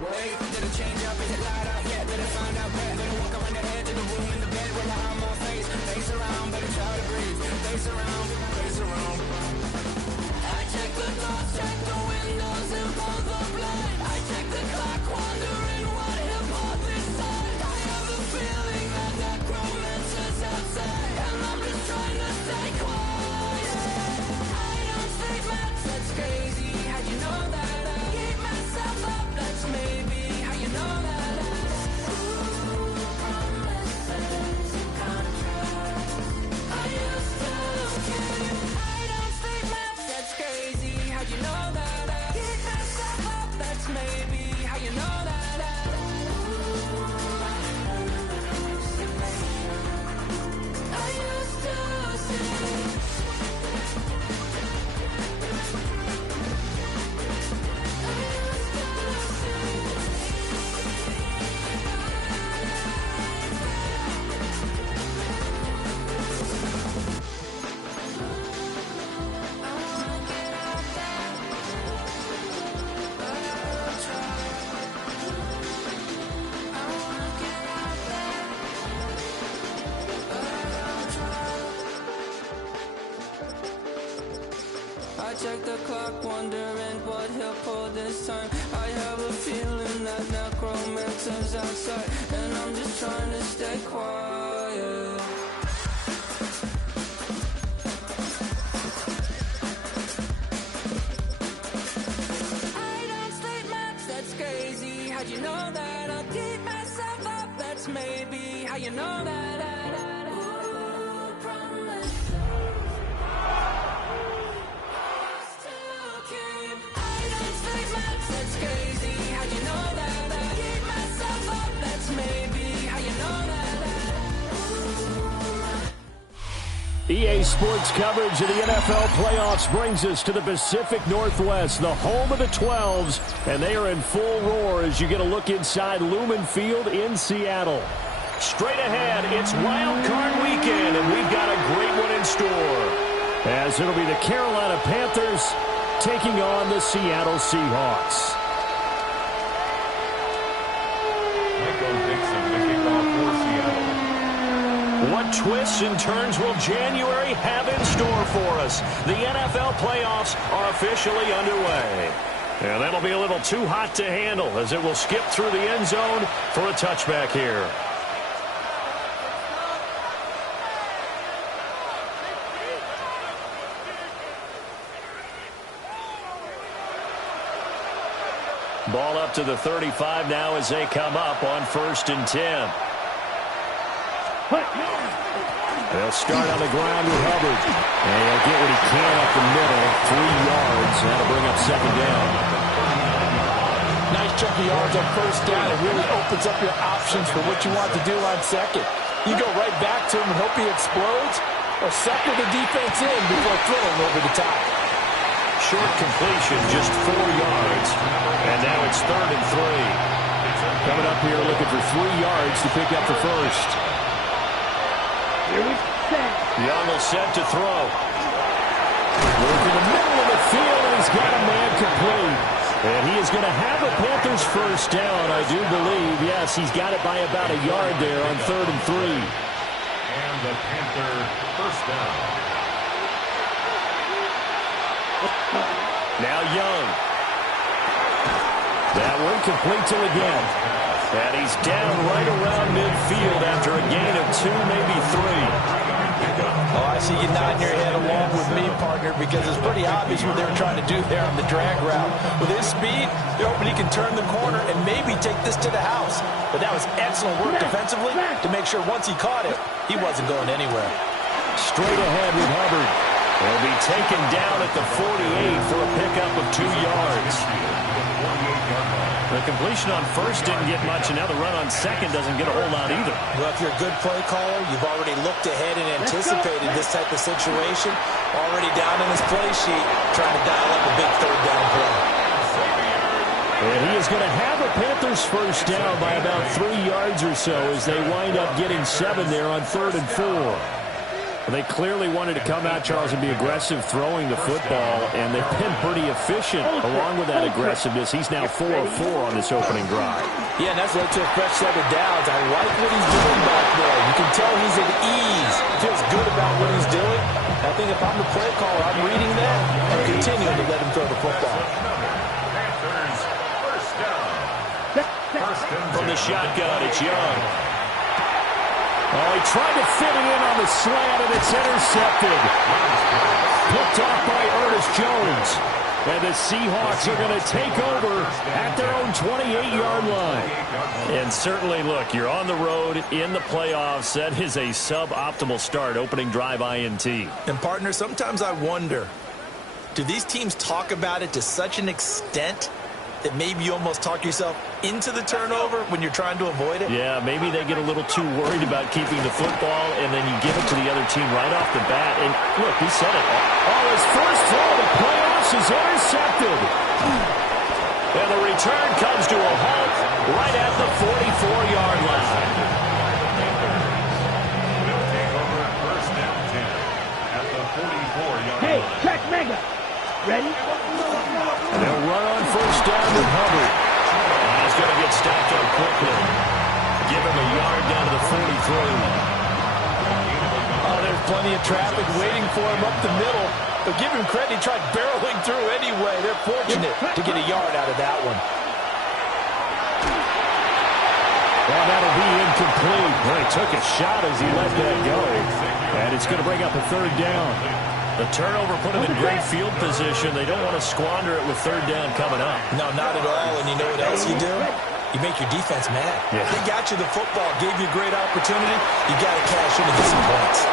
Wait, did it change up? Is it light up yet? Did it find out where? Better walk around the edge of the room in the bed with my arm on face. Face around, better try to breathe. Face around, face around. I check the doors, check the windows, and pull the blind. I check the clock, wondering what hit pull this time. I have a feeling that necromancer's outside, and I'm just trying to stay quiet. I don't sleep much, that's crazy. How'd you know that? Keep myself up, that's maybe how you know that. Ooh, promises and contracts. I used to keep. I don't sleep much, that's crazy. How'd you know that? Keep myself up, that's maybe how you know that. I used to say. I check the clock, wondering what he'll pull this time. I have a feeling that necromancer's outside, and I'm just trying to stay quiet. I don't sleep much, that's crazy. How'd you know that? I'll keep myself up, that's maybe how you know that. Ooh, promise. That's crazy, how'd you know that? Keep myself up, that's maybe how you know that. EA Sports coverage of the NFL playoffs brings us to the Pacific Northwest, the home of the 12s, and they are in full roar as you get a look inside Lumen Field in Seattle. Straight ahead, it's wildcard weekend, and we've got a great one in store, as it'll be the Carolina Panthers taking on the Seattle Seahawks. What twists and turns will January have in store for us? The NFL playoffs are officially underway. And that'll be a little too hot to handle as it will skip through the end zone for a touchback here. Ball up to the 35 now as they come up on 1st and 10. They'll start on the ground with Hubbard. And he'll get what he can up the middle. 3 yards. That'll bring up 2nd down. Nice chunk of yards on 1st down. It really opens up your options for what you want to do on 2nd. You go right back to him and hope he explodes, or sucker the defense in before throwing over the top. Short completion, just 4 yards. And now it's 3rd and 3. Coming up here looking for 3 yards to pick up the first. Young will set to throw. Look in the middle of the field, and he's got a man complete. And he is going to have a Panthers first down, I do believe. Yes, he's got it by about a yard there on 3rd and 3. And the Panther first down. Now Young. That one complete to again. And he's down right around midfield after a gain of 2, maybe 3. Oh, I see you nodding your head along with me, partner, because it's pretty obvious what they were trying to do there on the drag route. With his speed, they're hoping he can turn the corner and maybe take this to the house. But that was excellent work defensively to make sure once he caught it, he wasn't going anywhere. Straight ahead with Hubbard. He'll be taken down at the 48 for a pickup of 2 yards. The completion on 1st didn't get much, and now the run on 2nd doesn't get a whole lot either. Well, if you're a good play caller, you've already looked ahead and anticipated this type of situation. Already down in his play sheet, trying to dial up a big 3rd down play. And he is going to have a Panthers first down by about 3 yards or so as they wind up getting 7 there on 3rd and 4. They clearly wanted to come out, Charles, and be aggressive throwing the football, and they've been pretty efficient along with that aggressiveness. He's now 4 of 4 on this opening drive. Yeah, and that's led to a fresh set of downs. I like what he's doing back there. You can tell he's at ease. Feels good about what he's doing. I think if I'm the play caller, I'm reading that and continuing to let him throw the football. Panthers, first down. From the shotgun, it's Young. Oh, he tried to fit it in on the slant, and it's intercepted. Picked off by Ernest Jones. And the Seahawks are going to take over at their own 28-yard line. And certainly, look, you're on the road in the playoffs. That is a suboptimal start, opening drive INT. And, partner, sometimes I wonder, do these teams talk about it to such an extent that maybe you almost talk yourself into the turnover when you're trying to avoid it? Yeah, maybe they get a little too worried about keeping the football, and then you give it to the other team right off the bat. And, look, he said it. Oh, his first throw of the playoffs is intercepted. And the return comes to a halt right at the 44-yard line. Will take over at first down 10 at the 44-yard line. Hey, check mega. Ready? They'll run on first down with Hubbard. He's going to get stopped up quickly. Give him a yard down to the 43. Oh, there's plenty of traffic waiting for him up the middle. But give him credit, he tried barreling through anyway. They're fortunate to get a yard out of that one. Well, that'll be incomplete. Well, he took a shot as he let that go. And it's going to bring up a third down. The turnover put him in great field position. They don't want to squander it with third down coming up. No, not at all. And you know what else you do? You make your defense mad. Yeah. They got you the football, gave you a great opportunity. You got to cash in and get some points.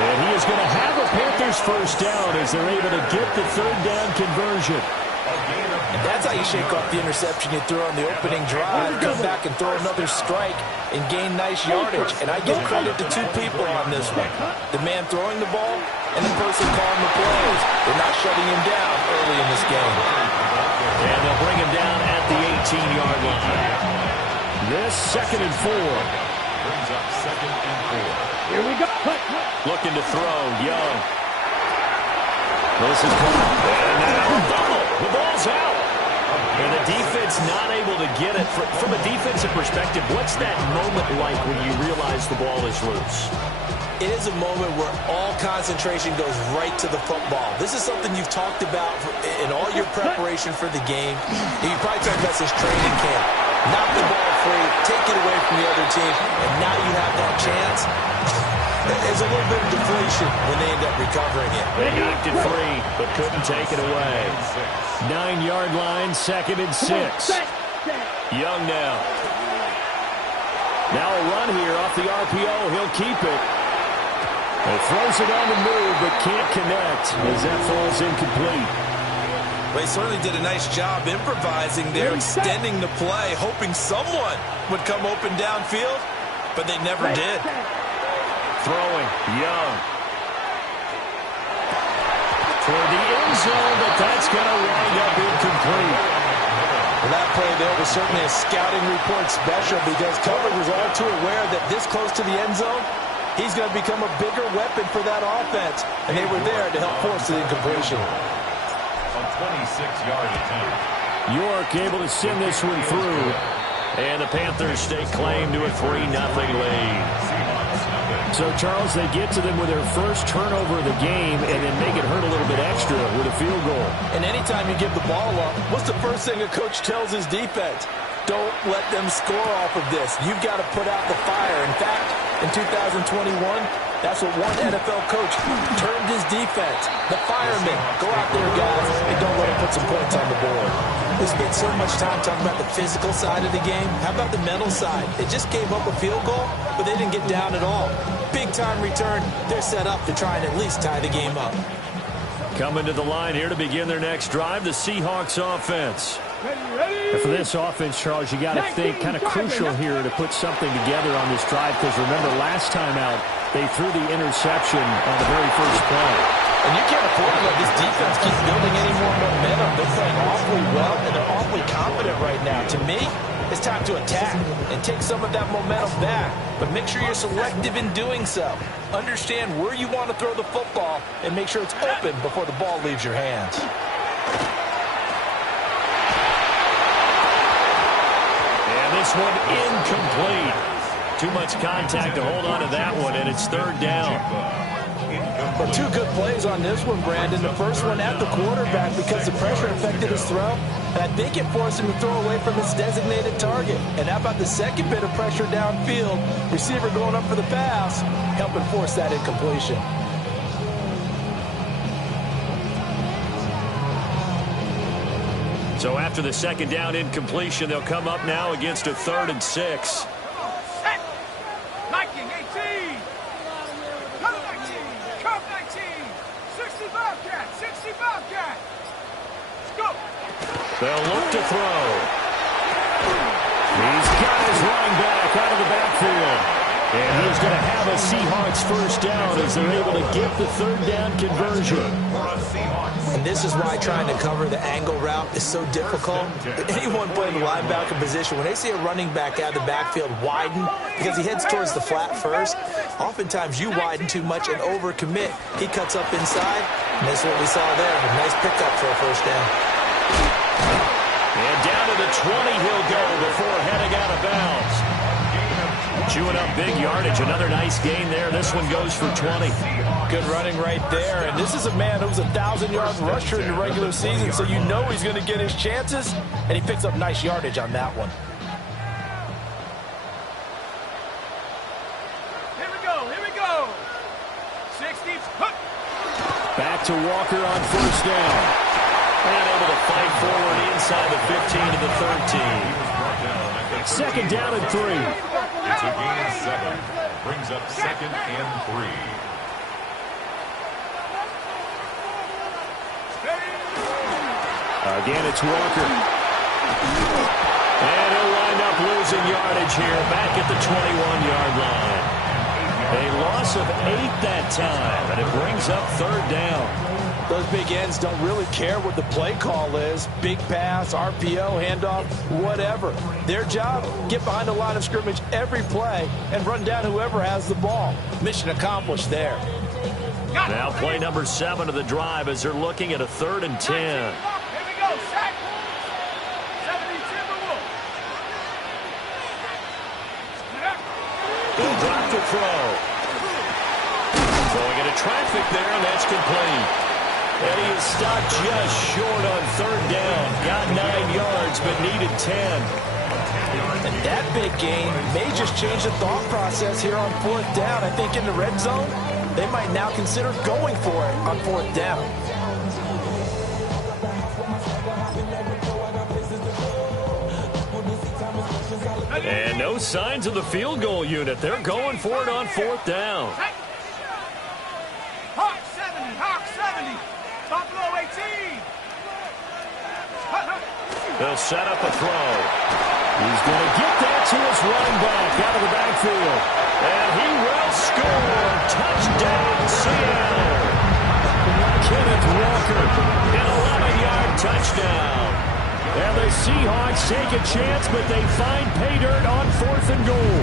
And he is going to have a Panthers first down as they're able to get the third down conversion. And that's how you shake off the interception you threw on the opening drive. Come back and throw another strike and gain nice yardage. And I give credit to two people on this one. The man throwing the ball and the person calling the plays. They're not shutting him down early in this game. And they'll bring him down at the 18-yard line. This 2nd and 4. Brings up 2nd and 4. Here we go. Looking to throw, Young. This is caught. And now a bubble. The ball's out. And the defense not able to get it. From a defensive perspective, what's that moment like when you realize the ball is loose? It is a moment where all concentration goes right to the football. This is something you've talked about in all your preparation for the game. You probably talked about since training camp. Knock the ball free, take it away from the other team, and now you have that chance. There's a little bit of deflation when they end up recovering it. They knocked it free, but couldn't take it away. 9-yard line, 2nd and 6. Young now. Now a run here off the RPO. He'll keep it. He throws it on the move, but can't connect as that falls incomplete. They certainly did a nice job improvising there, extending the play, hoping someone would come open downfield, but they never did. Throwing, Young. For the end zone, but that's going to wind up incomplete. Well, that play there was certainly a scouting report special because cover was all too aware that this close to the end zone, he's going to become a bigger weapon for that offense, and they were there to help force the incompletion. A 26-yard attempt. York able to send this one through. And the Panthers stake claim to a 3-0 lead. So, Charles, they get to them with their first turnover of the game and then make it hurt a little bit extra with a field goal. And anytime you give the ball up, what's the first thing a coach tells his defense? Don't let them score off of this. You've got to put out the fire. In fact, in 2021, that's what one NFL coach termed his defense. The firemen. Go out there, guys, and don't let them put some points on the board. We spent so much time talking about the physical side of the game. How about the mental side? They just gave up a field goal, but they didn't get down at all. Big-time return. They're set up to try and at least tie the game up. Coming to the line here to begin their next drive, the Seahawks offense. And for this offense, Charles, you got to think kind of crucial here to put something together on this drive because remember last time out, They threw the interception on the very first play. And you can't afford to let this defense keep building any more momentum. They're playing awfully well, and they're awfully confident right now. To me, it's time to attack and take some of that momentum back. But make sure you're selective in doing so. Understand where you want to throw the football and make sure it's open before the ball leaves your hands. And this one incomplete. Too much contact to hold on to that one, and it's third down. But two good plays on this one, Brandon. The first one at the quarterback because the pressure affected his throw. And I think it forced him to throw away from his designated target. And how about the second bit of pressure downfield? Receiver going up for the pass, helping force that incompletion. So after the second down incompletion, they'll come up now against a 3rd and 6. They'll look to throw. He's got his running back out of the backfield. And he's going to have a Seahawks first down as they're able to get the 3rd down conversion. And this is why trying to cover the angle route is so difficult. Anyone playing the linebacker position, when they see a running back out of the backfield widen because he heads towards the flat first, oftentimes you widen too much and overcommit. He cuts up inside, and that's what we saw there. A nice pickup for a first down. And down to the 20 he'll go before heading out of bounds. Chewing up big yardage. Another nice gain there. This one goes for 20. Good running right there. And this is a man who's a 1,000-yard rusher in the regular season, so you know he's going to get his chances. And he picks up nice yardage on that one. Here we go. Here we go. 60. Back to Walker on first down. And able to fight forward inside the 15 to the 13. Second down and 3. It's a gain of 7. Brings up 2nd and 3. Again, it's Walker. And he'll wind up losing yardage here back at the 21-yard line. A loss of 8 that time, and it brings up 3rd down. Those big ends don't really care what the play call is. Big pass, RPO, handoff, whatever. Their job, get behind the line of scrimmage every play and run down whoever has the ball. Mission accomplished there. Now play number 7 of the drive as they're looking at a 3rd and 10. Here we go. Sack. 70 Timberwolves. He'll drop to throw. Throwing into traffic there, and that's complete. And he is stopped just short on 3rd down. Got 9 yards, but needed 10. And that big gain may just change the thought process here on 4th down. I think in the red zone, they might now consider going for it on 4th down. And no signs of the field goal unit. They're going for it on 4th down. Hawk 70. Hawk 70. Buffalo 18. They'll set up a throw. He's going to get that to his running back out of the backfield. And he will score. Touchdown, Seattle. Kenneth Walker, an 11-yard touchdown. And the Seahawks take a chance, but they find pay dirt on 4th and goal.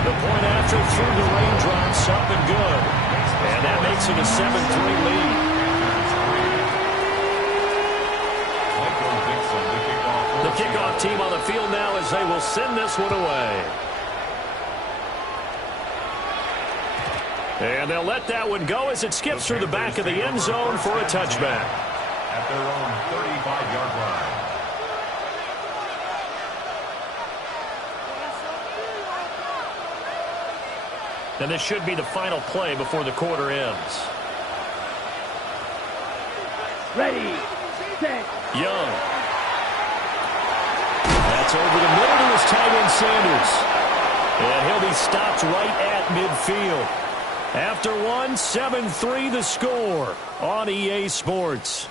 The point after through the raindrops, up and good. And that makes it a 7-3 lead. The kickoff team on the field now as they will send this one away. And they'll let that one go as it skips through the back of the end zone for a touchback. At their own 35-yard line. And this should be the final play before the quarter ends. Ready. Set. Young. That's over the middle to his tight end Sanders. And he'll be stopped right at midfield. After 7-3 the score on EA Sports.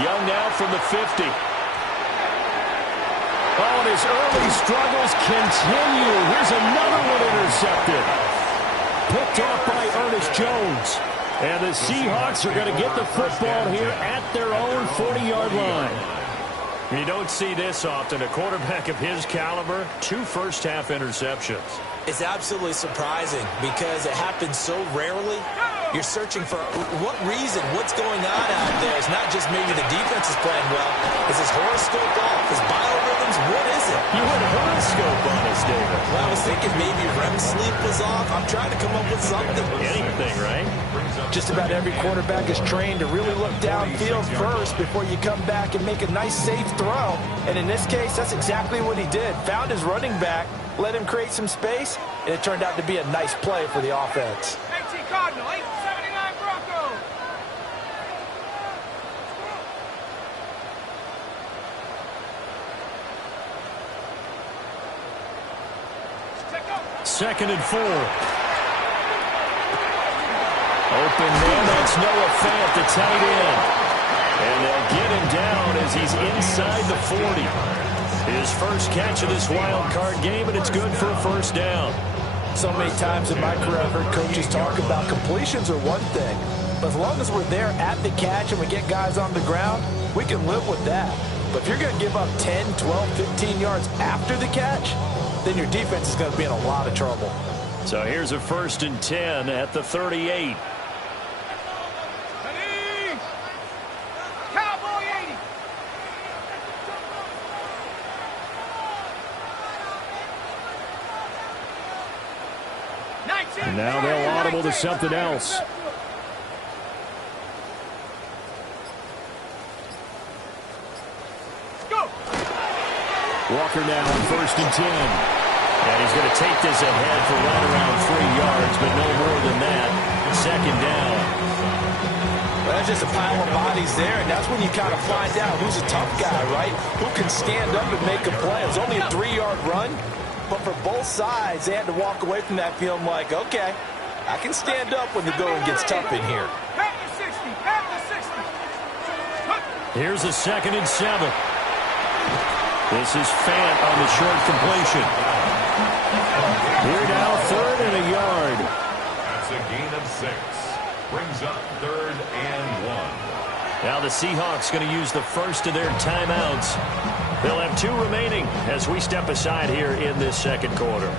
Young now from the 50. Oh, and his early struggles continue. Here's another one intercepted. Picked off by Ernest Jones. And the Seahawks are going to get the football here at their own 40-yard line. You don't see this often. A quarterback of his caliber, 2 first-half interceptions. It's absolutely surprising because it happens so rarely. You're searching for what reason, what's going on out there. It's not just maybe the defense is playing well. Is his horoscope off? His biorhythms? What is it? You went horoscope on us, David. Well, I was thinking maybe REM sleep was off. I'm trying to come up with something. Anything, right? Just about every quarterback is trained to really look downfield first before you come back and make a nice, safe throw. And in this case, that's exactly what he did. Found his running back, let him create some space, and it turned out to be a nice play for the offense. 18 Cardinal, 879 Broncos. Second and 4. Open man, that's Noah Fant, the tight end. And they'll get him down as he's inside the 40. His first catch of this wild card game, and it's good for a first down. So many times in my career, I've heard coaches talk about completions are one thing. But as long as we're there at the catch and we get guys on the ground, we can live with that. But if you're going to give up 10, 12, 15 yards after the catch, then your defense is going to be in a lot of trouble. So here's a 1st and 10 at the 38. Cowboy 80. And now they'll audible to something else. Walker now on 1st and 10. And he's going to take this ahead for right around 3 yards, but no more than that. 2nd down. Well, there's just a pile of bodies there, and that's when you kind of find out who's a tough guy, right? Who can stand up and make a play. It's only a 3-yard run, but for both sides, they had to walk away from that feeling like, okay, I can stand up when the going gets tough in here. Panthers 60. Panthers 60. Here's a 2nd and 7. This is Fant on the short completion. Here now, 3rd and a yard. That's a gain of 6. Brings up 3rd and 1. Now the Seahawks going to use the first of their timeouts. They'll have 2 remaining as we step aside here in this 2nd quarter.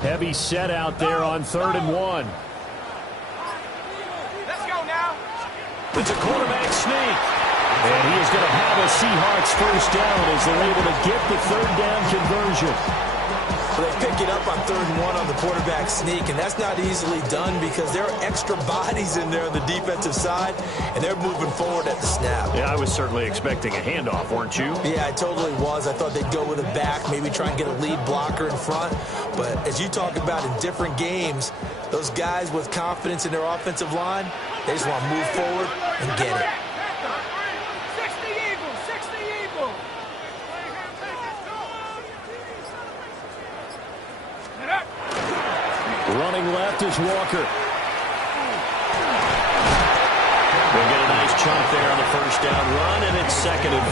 Heavy set out there on 3rd and 1. Let's go now. It's a quarterback sneak. And he is going to have a Seahawks first down as they're able to get the 3rd down conversion. They pick it up on 3rd and 1 on the quarterback sneak, and that's not easily done because there are extra bodies in there on the defensive side, and they're moving forward at the snap. Yeah, I was certainly expecting a handoff, weren't you? Yeah, I totally was. I thought they'd go with a back, maybe try and get a lead blocker in front. But as you talk about in different games, those guys with confidence in their offensive line, they just want to move forward and get it. 60 Eagles. 60 Eagles. Running left is Walker. They get a nice chunk there on the first down run, and it's 2nd and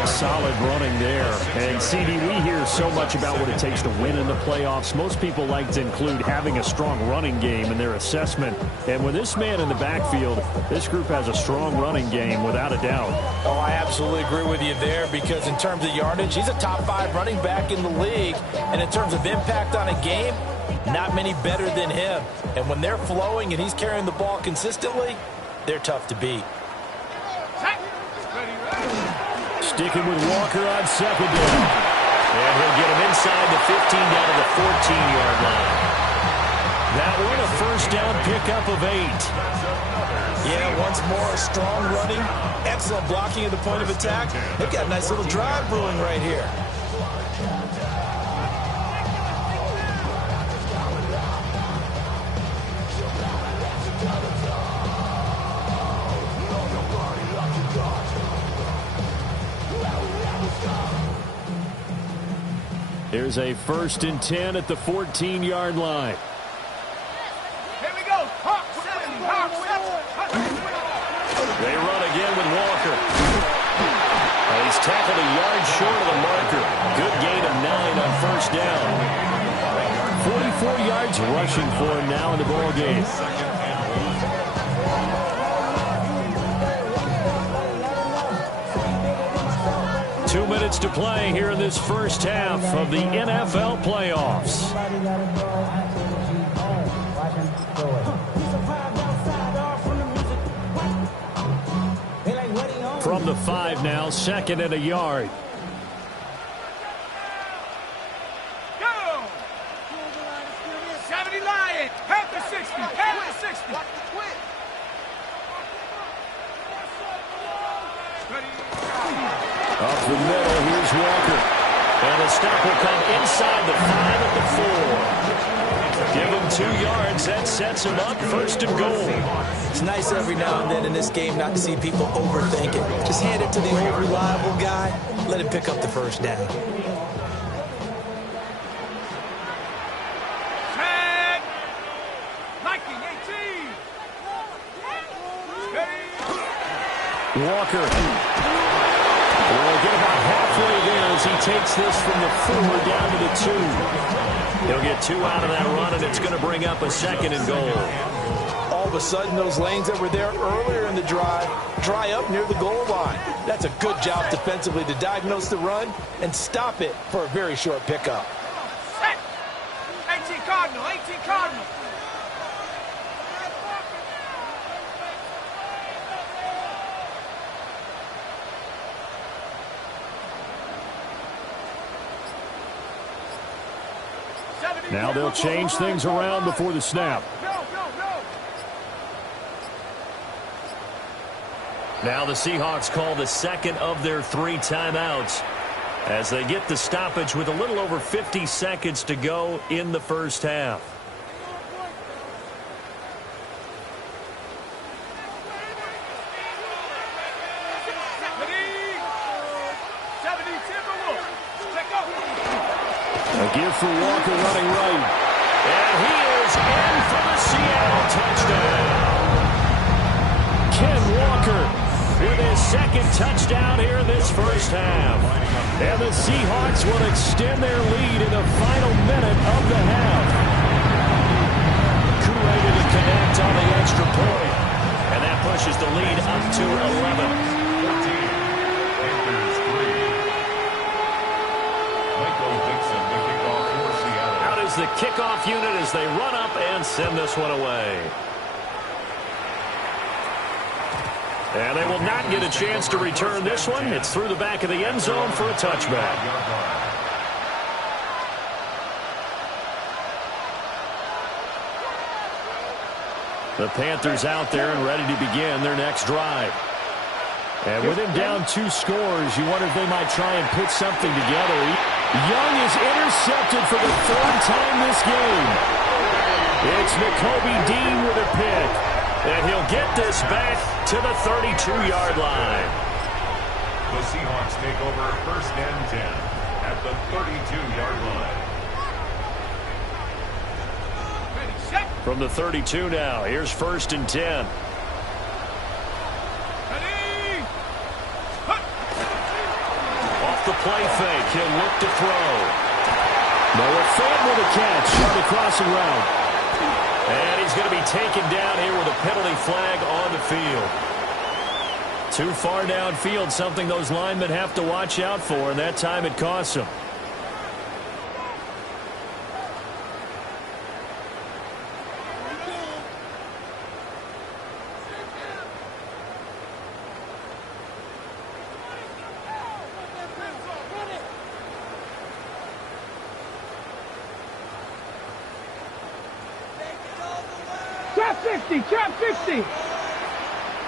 4. Solid running there. And, CD, we hear so much about what it takes to win in the playoffs. Most people like to include having a strong running game in their assessment. And with this man in the backfield, this group has a strong running game without a doubt. Oh, I absolutely agree with you there because in terms of yardage, he's a top 5 running back in the league. And in terms of impact on a game, not many better than him. And when they're flowing and he's carrying the ball consistently, they're tough to beat. Sticking with Walker on 2nd down. And he'll get him inside the 15 down to the 14-yard line. That one a first down pickup of 8. Yeah, once more, a strong running, excellent blocking at the point of attack. They've got a nice little drive brewing right here. Here's a 1st and 10 at the 14-yard line. Here we go. Hawks 7. Hawks 7. They run again with Walker. He's tackled a yard short of the marker. Good gain of 9 on 1st down. 44 yards rushing for him now in the ball game. Minutes to play here in this first half of the NFL playoffs. From the 5 now, 2nd and a yard. Go! 70 Lions. Half the 60. Half the 60. Up the middle, here's Walker. And the stop will come inside the 5 at the 4. Give him 2 yards. That sets him up 1st and goal. It's nice every now and then in this game not to see people overthink it. Just hand it to the old reliable guy. Let him pick up the 1st down. Tag. Liking 18. Walker. Will get about halfway there as he takes this from the 4 down to the 2. He'll get 2 out of that run, and it's going to bring up a 2nd and goal. All of a sudden, those lanes that were there earlier in the drive dry up near the goal line. That's a good job defensively to diagnose the run and stop it for a very short pickup. Set. 18 Cardinal. 18 Cardinal. Now they'll change things around before the snap. Now the Seahawks call the 2nd of their 3 timeouts as they get the stoppage with a little over 50 seconds to go in the first half. A give for Walker running right. And he is in for the Seattle touchdown. Ken Walker with his 2nd touchdown here in this first half. And the Seahawks will extend their lead in the final minute of the half. Ready to connect on the extra point. And that pushes the lead up to 11. The kickoff unit as they run up and send this one away. And they will not get a chance to return this one. It's through the back of the end zone for a touchback. The Panthers out there and ready to begin their next drive. And with him down 2 scores, you wonder if they might try and put something together. Young is intercepted for the 3rd time this game. It's Nakobe Dean with a pick. And he'll get this back to the 32-yard line. The Seahawks take over 1st and 10 at the 32-yard line. From the 32 now, here's 1st and 10. The play fake. He'll look to throw. Noah Fant with a catch on the crossing route. And he's going to be taken down here with a penalty flag on the field. Too far downfield, something those linemen have to watch out for, and that time it costs them. 60, trap 60.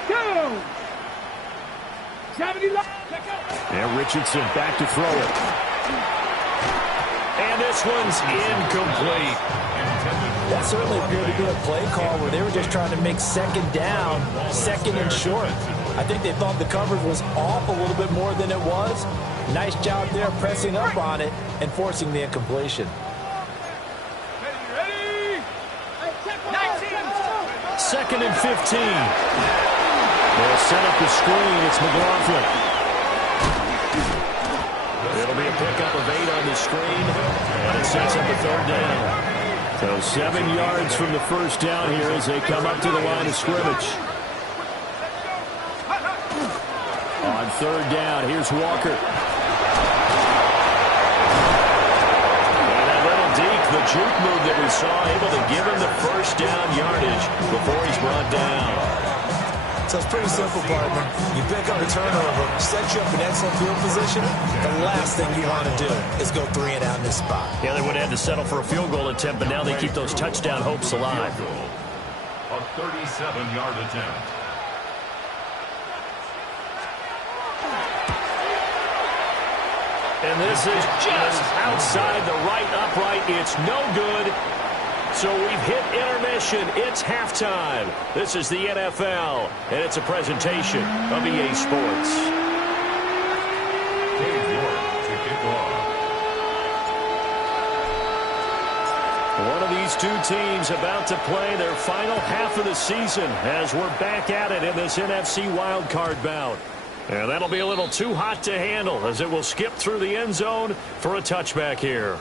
Go. 70 left. And Richardson back to throw it. And this one's incomplete. That certainly appeared to be a play call where they were just trying to make second down, second and short. I think they thought the coverage was off a little bit more than it was. Nice job there pressing up on it and forcing the incompletion. Ready? 19. Second and 15. They'll set up the screen. It's McLaughlin. It'll be a pickup of 8 on the screen, and it sets up a third down. So 7 yards from the first down here as they come up to the line of scrimmage. On third down, here's Walker. And that little deke, the juke move that we saw, able to give him the first down yardage before he's brought down. So it's pretty simple, partner. You pick up a turnover, set you up in excellent field position. The last thing you want to do is go 3 and out in this spot. Yeah, they would have had to settle for a field goal attempt, but now they keep those touchdown hopes alive. A 37-yard attempt. And this is just outside the right upright. It's no good. So we've hit intermission. It's halftime. This is the NFL, and it's a presentation of EA Sports. Dave York to kick off. One of these two teams about to play their final half of the season as we're back at it in this NFC wildcard bout. And that'll be a little too hot to handle as it will skip through the end zone for a touchback here.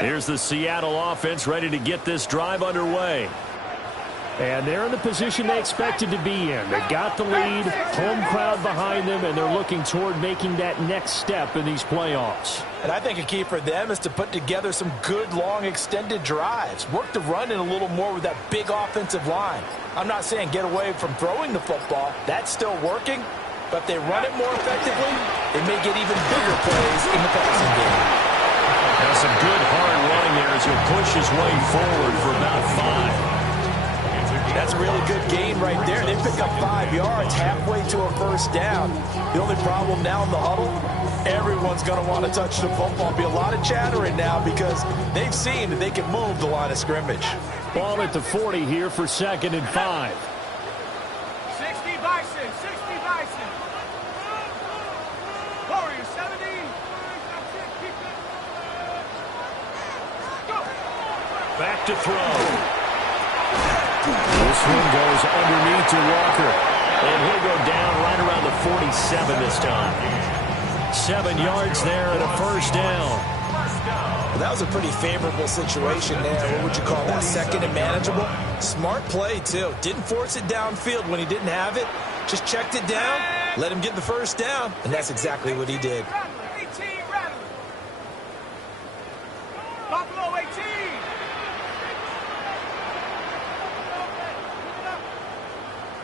Here's the Seattle offense ready to get this drive underway. And they're in the position they expected to be in. They got the lead, home crowd behind them, and they're looking toward making that next step in these playoffs. And I think a key for them is to put together some good, long, extended drives. Work the run in a little more with that big offensive line. I'm not saying get away from throwing the football. That's still working. But if they run it more effectively, they may get even bigger plays in the passing game. Now some good hard running there as he'll push his way forward for about 5. That's a really good gain right there. They pick up 5 yards halfway to a first down. The only problem now in the huddle, everyone's going to want to touch the football. There'll be a lot of chattering now because they've seen that they can move the line of scrimmage. Ball at the 40 here for 2nd and 5. 60 Bison, 60 Bison. Warriors, 70. Go. Back to throw. This one goes underneath to Walker. And he'll go down right around the 47 this time. 7 yards there and a first down. Well, that was a pretty favorable situation there. What would you call that? Second and manageable? Smart play, too. Didn't force it downfield when he didn't have it. Just checked it down, let him get the first down, and that's exactly what he did. Buffalo 18.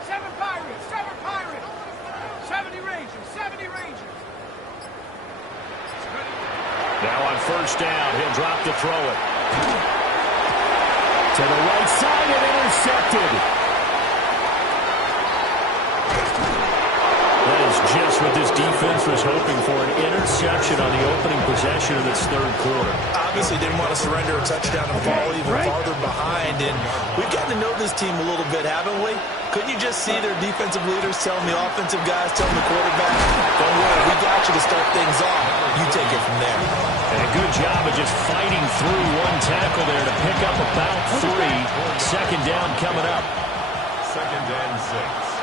7 Pirates, 70 Rangers, 70 Rangers. Now on first down, he'll drop to throw it. To the right side and intercepted. That is just what this defense was hoping for, an interception on the opening possession of this third quarter. Obviously didn't want to surrender a touchdown and fall even farther behind. And we've gotten to know this team a little bit, haven't we? Couldn't you just see their defensive leaders telling the offensive guys, telling the quarterback, don't worry, we got you to start things off. You take it from there. And a good job of just fighting through one tackle there to pick up about 3. 2nd down coming up. 2nd and 6.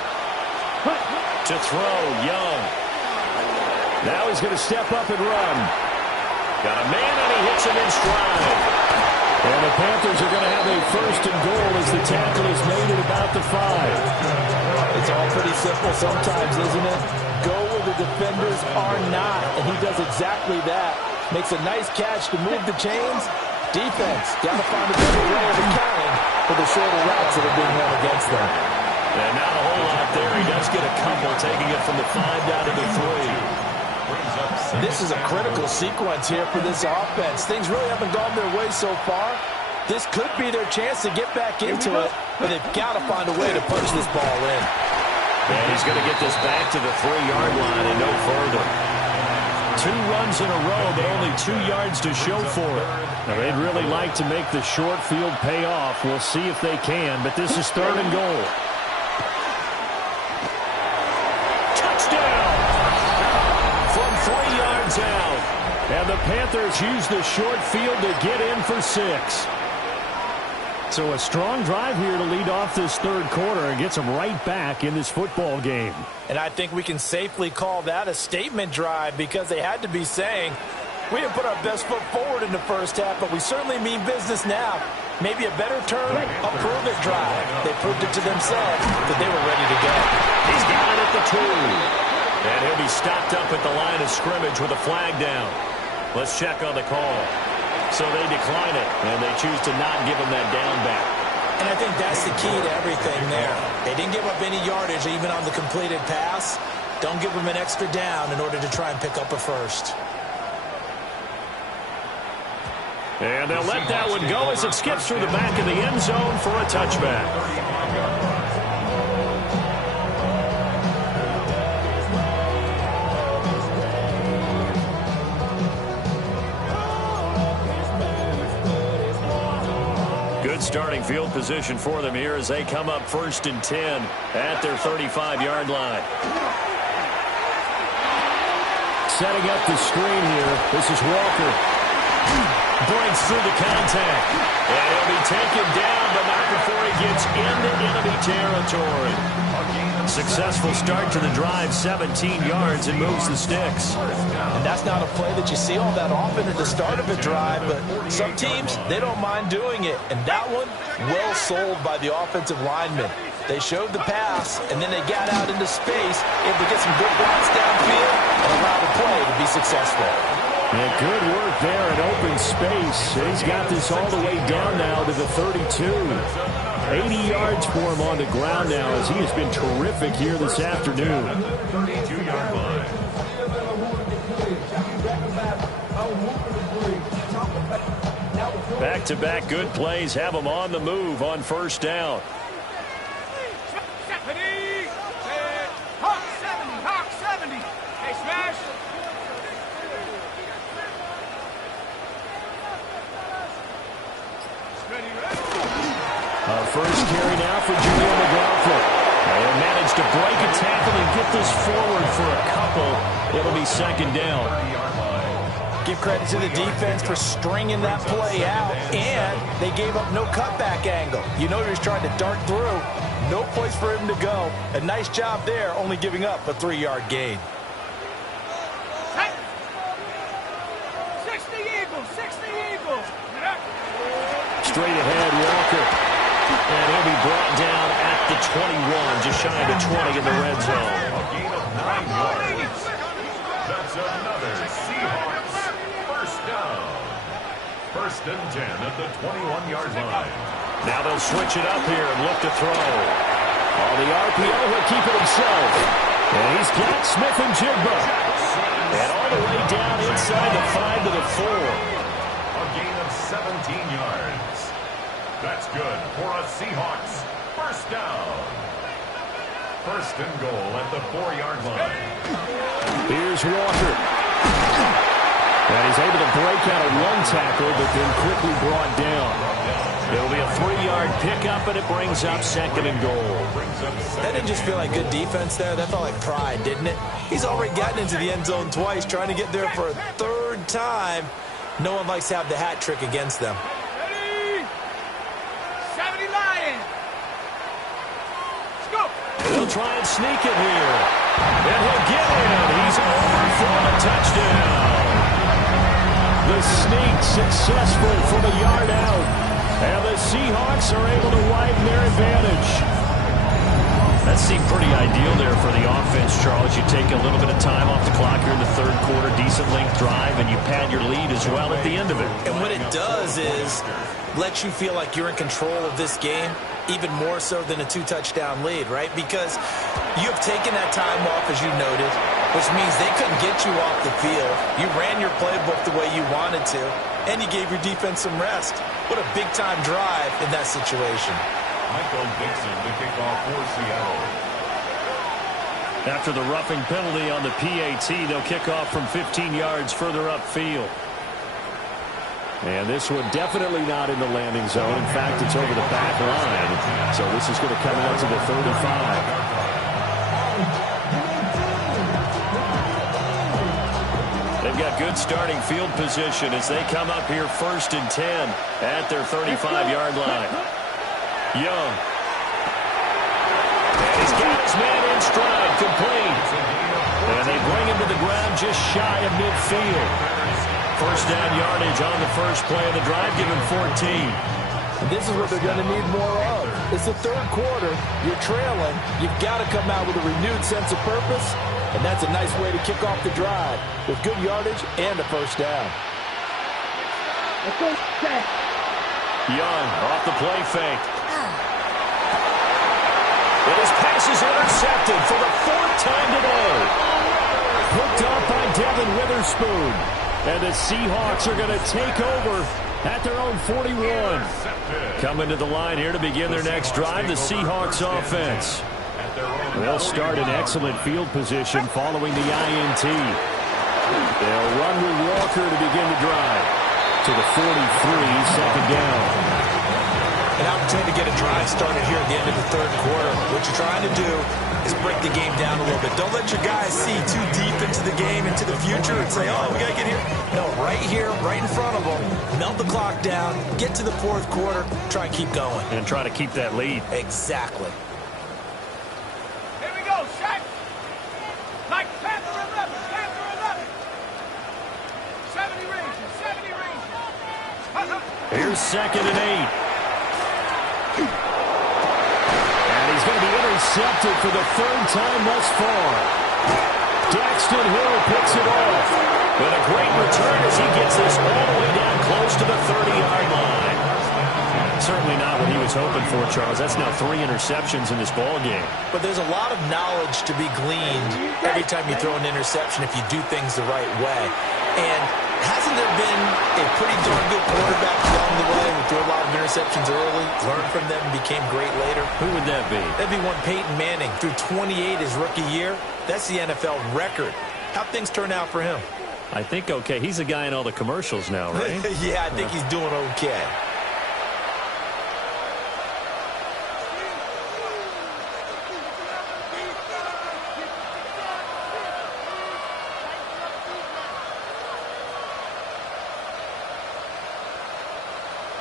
To throw, Young. Now he's going to step up and run. Got a man and he hits him in stride. And the Panthers are going to have a 1st and goal as the tackle is made at about the 5. It's all pretty simple sometimes, isn't it? Go where the defenders are not, and he does exactly that. Makes a nice catch to move the chains. Defense, got to find a better way of accounting for the shorter routes that are being run against them. And not a whole lot there. He does get a couple, taking it from the 5 down to the 3. This is a critical sequence here for this offense. Things really haven't gone their way so far. This could be their chance to get back into it, but they've got to find a way to punch this ball in. And he's going to get this back to the 3-yard line and no further. 2 runs in a row, but only 2 yards to show for it. Now, they'd really like to make the short field pay off. We'll see if they can, but this is 3rd and goal. Touchdown! From 3 yards out. And the Panthers use the short field to get in for 6. So a strong drive here to lead off this 3rd quarter and gets them right back in this football game. And I think we can safely call that a statement drive because they had to be saying, we didn't put our best foot forward in the first half, but we certainly mean business now. Maybe a better term, a prove-it drive. They proved it to themselves that they were ready to go. He's got it at the 2. And he'll be stopped up at the line of scrimmage with a flag down. Let's check on the call. So they decline it, and they choose to not give him that down back. And I think that's the key to everything there. They didn't give up any yardage even on the completed pass. Don't give them an extra down in order to try and pick up a first. And they'll let that one go as it skips through the back of the end zone for a touchback. Good starting field position for them here as they come up 1st and 10 at their 35-yard line. Setting up the screen here. This is Walker. Breaks through the contact. And he'll be taken down, but not before he gets into enemy territory. Successful start to the drive, 17 yards, and moves the sticks. And that's not a play that you see all that often at the start of a drive, but some teams, they don't mind doing it. And that one, well sold by the offensive lineman. They showed the pass, and then they got out into space, able to get some good blocks downfield, and allow the play to be successful. Yeah, good work there in open space. He's got this all the way down now to the 32. 80 yards for him on the ground now as he has been terrific here this afternoon. 32-yard line. Back-to-back good plays have him on the move on 1st down. Hawk 70, Hawk 70. Hey, smash. First carry now for Julian McLaughlin. They'll manage to break a tackle and get this forward for a couple. It'll be 2nd down. Give credit to the defense for stringing that play out, and they gave up no cutback angle. You know he was trying to dart through. No place for him to go. A nice job there, only giving up a 3-yard gain. 60 Eagles, 60 Eagles. Straight ahead, Walker. And he'll be brought down at the 21, just shy of the 20 in the red zone. A gain of 9 yards. That's another Seahawks first down. 1st and 10 at the 21-yard line. Now they'll switch it up here and look to throw. On the RPO, he'll keep it himself. And he's got Smith and Jigba. And all the way down inside the 5 to the 4. A gain of 17 yards. That's good for a Seahawks first down. 1st and goal at the 4-yard line. Here's Walker. And he's able to break out of one tackle, but then quickly brought down. It'll be a 3-yard pickup, and it brings up 2nd and goal. That didn't just feel like good defense there. That felt like pride, didn't it? He's already gotten into the end zone twice, trying to get there for a 3rd time. No one likes to have the hat trick against them. Ready? 70 Lions. Let's go. He'll try and sneak it here. And he'll get in. He's over for the touchdown. The sneak successful from a yard out. And the Seahawks are able to widen their advantage. That seemed pretty ideal there for the offense, Charles. You take a little bit of time off the clock here in the 3rd quarter, decent length drive, and you pad your lead as well at the end of it. And what it does is let you feel like you're in control of this game, even more so than a 2-touchdown lead, right? Because you have taken that time off, as you noted. which means they couldn't get you off the field. You ran your playbook the way you wanted to, and you gave your defense some rest. What a big-time drive in that situation. Michael Dixon to kick off for Seattle. After the roughing penalty on the PAT, they'll kick off from 15 yards further upfield. And this one definitely not in the landing zone. In fact, it's over the back line. So this is going to come out to the 35. They've got good starting field position as they come up here 1st and 10 at their 35-yard line. Young. And he's got his man in stride, complete. And they bring him to the ground just shy of midfield. First down yardage on the first play of the drive, given 14. This is what they're going to need more of. It's the third quarter. You're trailing. You've got to come out with a renewed sense of purpose, and that's a nice way to kick off the drive with good yardage and a first down. Young off the play fake. And his pass is intercepted for the 4th time today. Picked up by Devin Witherspoon. And the Seahawks are going to take over at their own 41. Coming to the line here to begin their next drive, the Seahawks offense. They'll start in excellent field position following the INT. They'll run with Walker to begin the drive. To the 43, second down. An opportunity to get a drive started here at the end of the third quarter. What you're trying to do is break the game down a little bit. Don't let your guys see too deep into the game, into the future, and say, oh, we got to get here. No, right here, right in front of them. Melt the clock down, get to the fourth quarter, try and keep going. And try to keep that lead. Exactly. Here we go, Shaq. Like Panther 11, Panther 11. 70 ranges, 70 ranges. Here's 2nd and 8. He's going to be intercepted for the 3rd time thus far. Daxton Hill picks it off. But a great return as he gets this all the way down close to the 30-yard line. Certainly not what he was hoping for, Charles. That's now 3 interceptions in this ball game. But there's a lot of knowledge to be gleaned every time you throw an interception if you do things the right way. And hasn't there been a pretty darn good quarterback along the way who threw a lot of interceptions early, learned from them, and became great later? Who would that be? That'd be one Peyton Manning. Threw 28 his rookie year. That's the NFL record. How'd things turn out for him? I think okay. He's a guy in all the commercials now, right? Yeah, I think he's doing okay.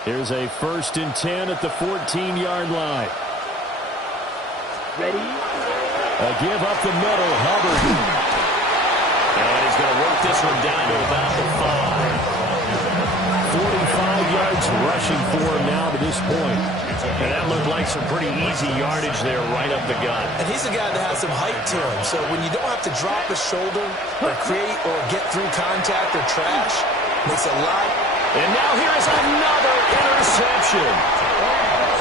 Here's a 1st and 10 at the 14-yard line. Ready? A give up the middle, Hubbard. And he's going to work this one down to about the 5. 45 yards rushing for him now to this point. And that looked like some pretty easy yardage there right up the gut. And he's a guy that has some height to him. So when you don't have to drop a shoulder or create or get through contact or trash, makes a lot. And now here is another interception.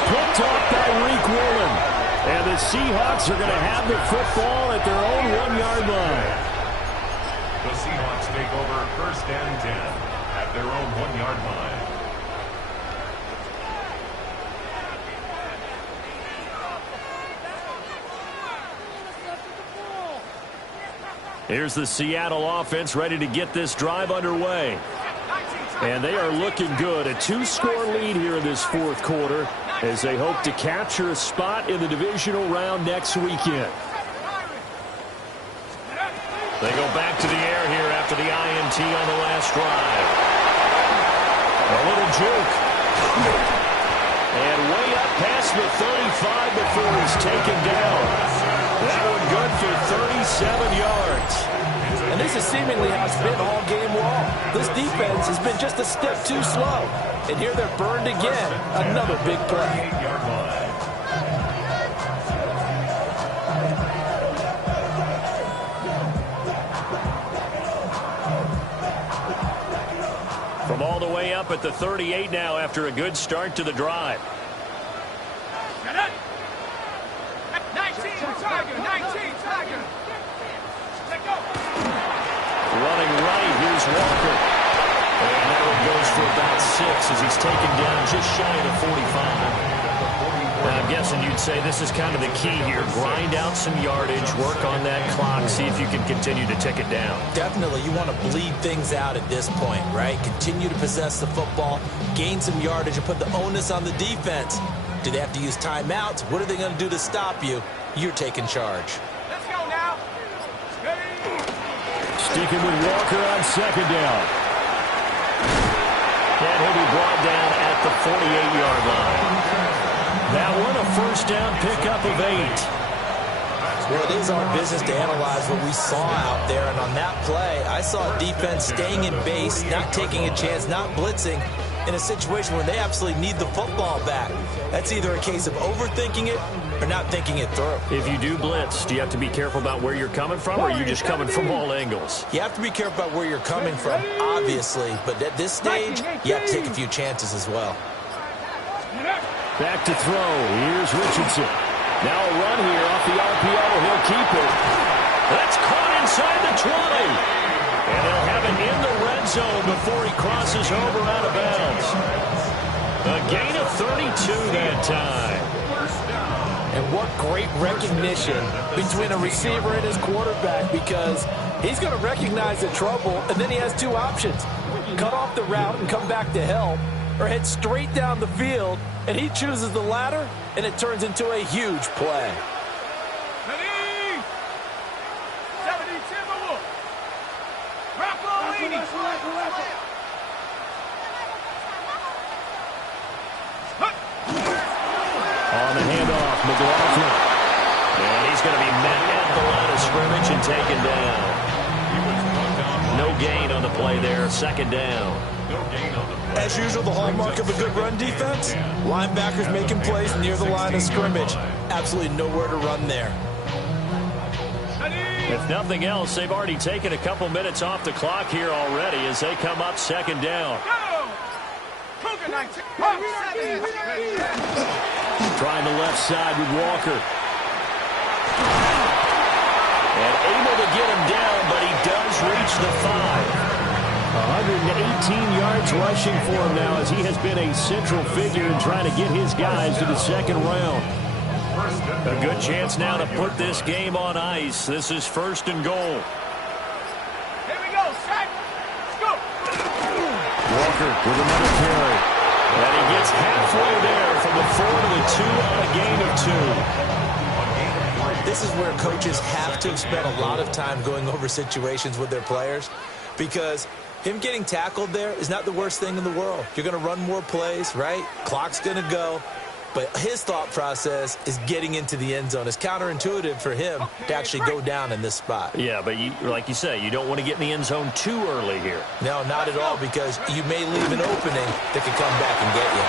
Picked off by Reek Woolen. And the Seahawks are going to have the football at their own 1-yard line. The Seahawks take over 1st and 10 at their own 1-yard line. Here's the Seattle offense ready to get this drive underway. And they are looking good. A 2-score lead here in this 4th quarter as they hope to capture a spot in the divisional round next weekend. They go back to the air here after the INT on the last drive. A little juke. And way up past the 35 before he's taken down. That one good for 37 yards. And this is seemingly how it's been all game long. This defense has been just a step too slow. And here they're burned again. Another big play. From all the way up at the 38 now after a good start to the drive. 19, Tiger, 19, Tiger. Let go. Walker. And that one goes for about 6 as he's taken down just shy of the 45. I'm guessing you'd say this is kind of the key here. Grind out some yardage, work on that clock, see if you can continue to tick it down. Definitely, you want to bleed things out at this point, right? Continue to possess the football, gain some yardage, and put the onus on the defense. Do they have to use timeouts? What are they going to do to stop you? You're taking charge. Let's go now. Sticking with Walker on second down. And he'll be brought down at the 48-yard line. That one, a first down pickup of 8. Well, it is our business to analyze what we saw out there. And on that play, I saw defense staying in base, not taking a chance, not blitzing in a situation where they absolutely need the football back. That's either a case of overthinking it or not thinking it through. If you do blitz, do you have to be careful about where you're coming from, or are you just coming from all angles? You have to be careful about where you're coming from, obviously. But at this stage, you have to take a few chances as well. Back to throw. Here's Richardson. Now a run here off the RPO. He'll keep it. That's caught inside the 20. And they'll have it in the red zone before he crosses over out of bounds. A gain of 32 that time. And what great recognition between a receiver and his quarterback, because he's going to recognize the trouble, and then he has two options. Cut off the route and come back to help, or head straight down the field, and he chooses the latter, and it turns into a huge play. Ready? 70 Timberwolf. Rappolini. On the handoff, McLaughlin. And he's going to be met at the line of scrimmage and taken down. No gain on the play there, second down. As usual, the hallmark of a good run defense, linebackers making plays near the line of scrimmage. Absolutely nowhere to run there. If nothing else, they've already taken a couple minutes off the clock here already as they come up second down. Trying the left side with Walker. And able to get him down, but he does reach the 5. 118 yards rushing for him now as he has been a central figure in trying to get his guys to the second round. A good chance now to put this game on ice. This is first and goal. Here we go, set. Scoop. Walker with another carry. And he gets halfway there from the 4 to the 2 on a gain of 2. This is where coaches have to spend a lot of time going over situations with their players, because him getting tackled there is not the worst thing in the world. You're going to run more plays, right? Clock's going to go. But his thought process is getting into the end zone. It's counterintuitive for him to actually go down in this spot. Yeah, but like you say, you don't want to get in the end zone too early here. No, not at all, because you may leave an opening that could come back and get you.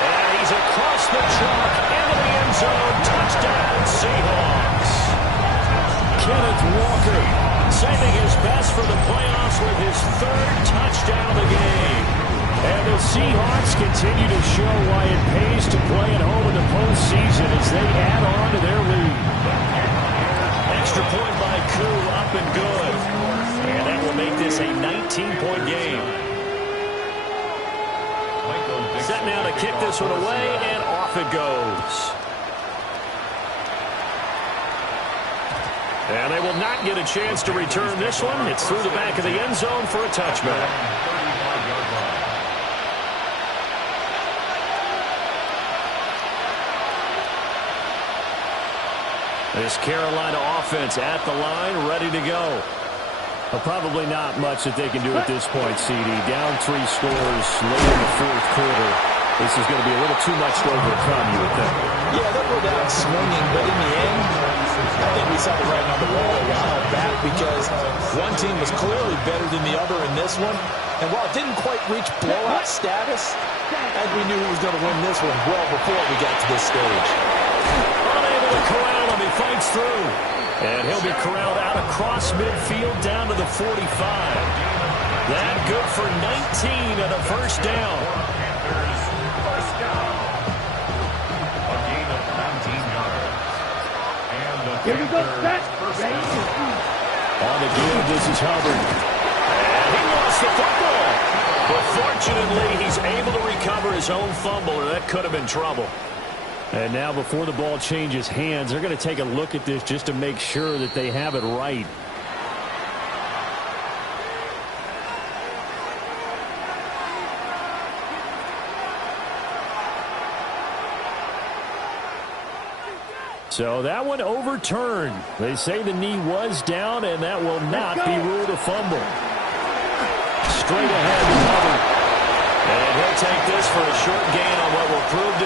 And he's across the chalk into the end zone. Touchdown, Seahawks. Kenneth Walker saving his best for the playoffs with his 3rd touchdown of the game. And the Seahawks continue to show why it pays to play at home in the postseason as they add on to their lead. Extra point by Koo, up and good. And that will make this a 19-point game. Set now to kick this one away, and off it goes. And they will not get a chance to return this one. It's through the back of the end zone for a touchback. This Carolina offense at the line, ready to go. Probably not much that they can do at this point, CD. Down 3 scores late in the 4th quarter. This is going to be a little too much to overcome, you would think. Yeah, they'll go down swinging, but in the end, I think we saw the writing on the wall a while back, because one team was clearly better than the other in this one. And while it didn't quite reach blowout status, and we knew who was going to win this one well before we got to this stage. Unable to corral him, he fights through. And he'll be corralled out across midfield down to the 45. That good for 19 and a first down. A gain of 19 yards. And the Here we go, Panthers set. On the give, this is Hubbard. And he lost his own fumble, or that could have been trouble. And now before the ball changes hands, they're going to take a look at this just to make sure that they have it right. So that one overturned. They say the knee was down, and that will not be ruled a fumble. Straight ahead, covered. And he'll take this for a short gain on what will prove to be